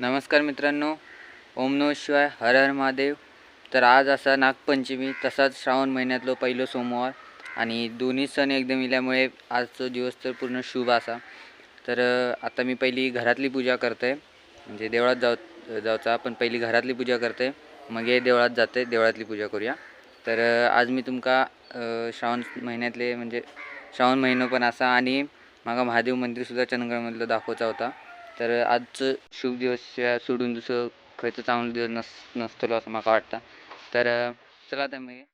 नमस्कार मित्रांनो ओम नमः शिवाय हर हर महादेव. तर आज असा नागपंचमी तसाच श्रावण महिन्यातलो पहिलो सोमवार आणि दोन्ही सण एकदम इल्यामुळे आजचा दिवस तर पूर्ण शुभ असा. तर आता मी पहिली घरातली पूजा करते म्हणजे देवळात जाऊ जाऊचा पण पहिली घरातली पूजा करते मग हे देवळात जाते देवळातली पूजा करूया. तर आज मी तुमका श्रावण महिन्यातले म्हणजे श्रावण महिनो पण असा आणि मागा महादेव मंदिरसुद्धा चंदगडमधलं दाखवचा होता. तर आजचं शुभ दिवस सोडून दुसरं खंयचं चांगलं दिवस नस नसतलो असं म्हाका वाटतं. तर चला तर मागीर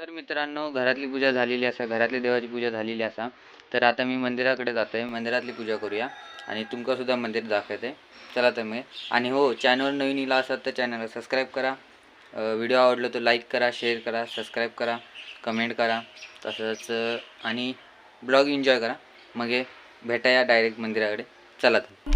तर मित्रांनो घरातली पूजा झालेली असा घरातली देवाची पूजा झालेली असा. तर आता मी मंदिराकडे जातो आहे मंदिरातली पूजा करूया. आणि तुमकासुद्धा मंदिर दाखवते. चला तर मी आणि हो चॅनल नवीन इला असत तर चॅनलला सबस्क्राईब करा. व्हिडिओ आवडला तर लाईक करा शेअर करा सबस्क्राईब करा कमेंट करा. तसंच आणि ब्लॉग एन्जॉय करा. मग भेटा भेटाया डायरेक्ट मंदिराकडे. चला तर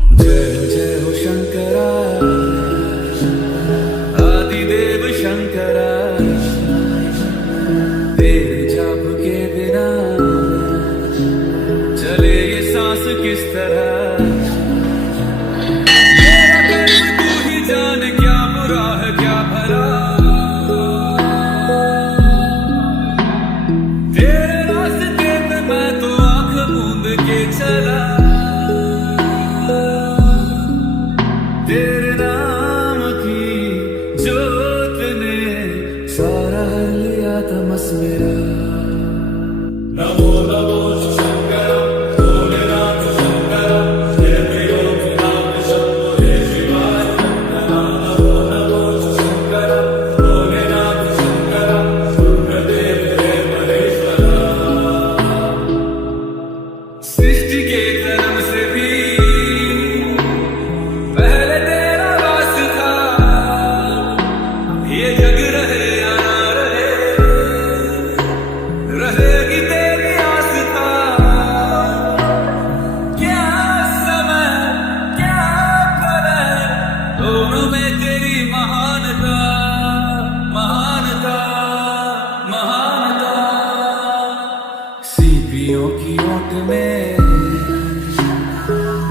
सीपियों की ओट में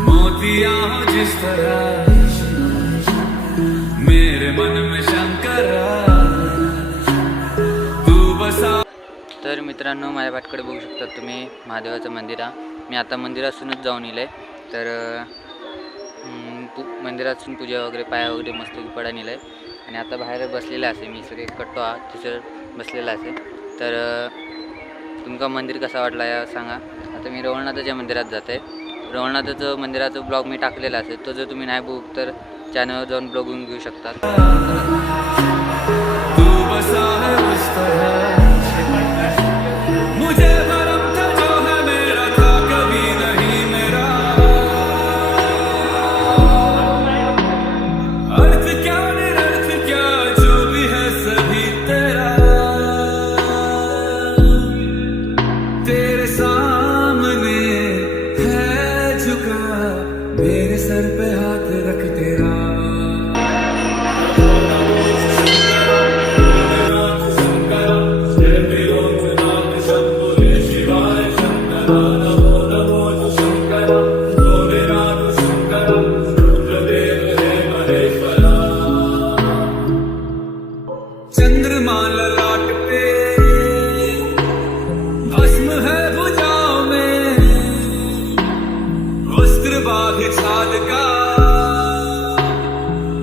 मोतिया जिस तरह मेरे मन में मित्रांनो माझ्या पाठकडे बघू शकता तुम्ही महादेवाचं मंदिर आहे. मी आता मंदिरातूनच जाऊन येलं आहे. तर पू मंदिरातून पूजा वगैरे पाया वगैरे मस्त पडा नेलं आहे. आणि आता बाहेर बसलेला असे मी सगळे कट्टो हा तिथं बसलेला असे. तर तुमका मंदिर कसा वाटला या सांगा. आता मी रवळनाथाच्या मंदिरात जाते रवळनाथाचं मंदिराचं ब्लॉग मी टाकलेला असेल तो जर तुम्ही नाही बघू तर चॅनलवर जाऊन ब्लॉगून घेऊ शकता. मेरे सर पे हाथ रख तेरा। चंद्रमा ललाट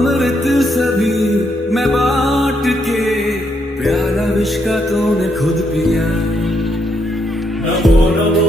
अमृत सभी मैं बाट के प्यारा विश्व का तूने खुद पिया। नमो नमो